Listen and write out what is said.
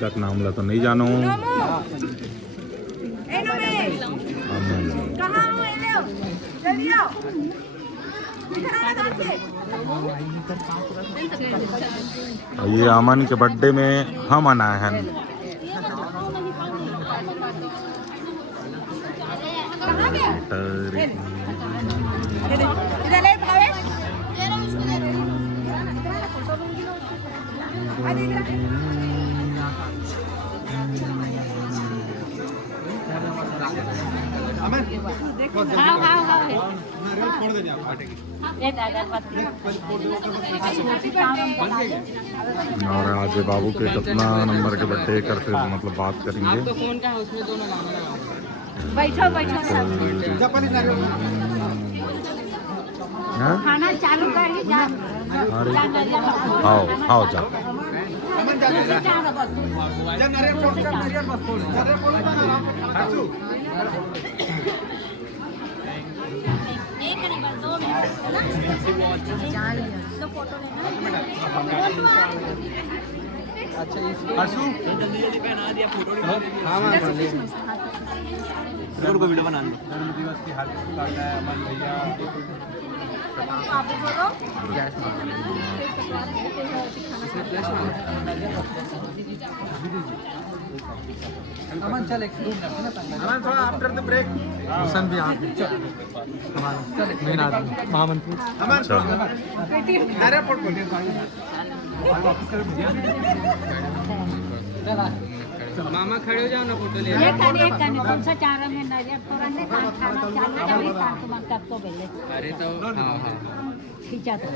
तक नाम ला तो नहीं जानो ये अमन के बर्थडे में हम आए हैं। और आज बाबू के कितना नंबर के बर्थडे करते मतलब बात करेंगे। बैठो बैठो खाना चालू कर ही जा। आओ आओ जा। को वीडियो बनाने जन्म दिवस की हार्दिक शुभकामनाएं अमन भैया। अमन चल एक अमन थोड़ा आफ्टर द ब्रेक हुसन भी आ हमारा चल मेन आदमी महामंत्री अमन नारे पोर्टफोलियो मामा खड़े हो जाओ ना फोटो ले। ये करने कौन सा चारा में नजर तो रहने का खाना चालू कर काम तुम तक तो बेले। अरे तो हां हां खींचा तो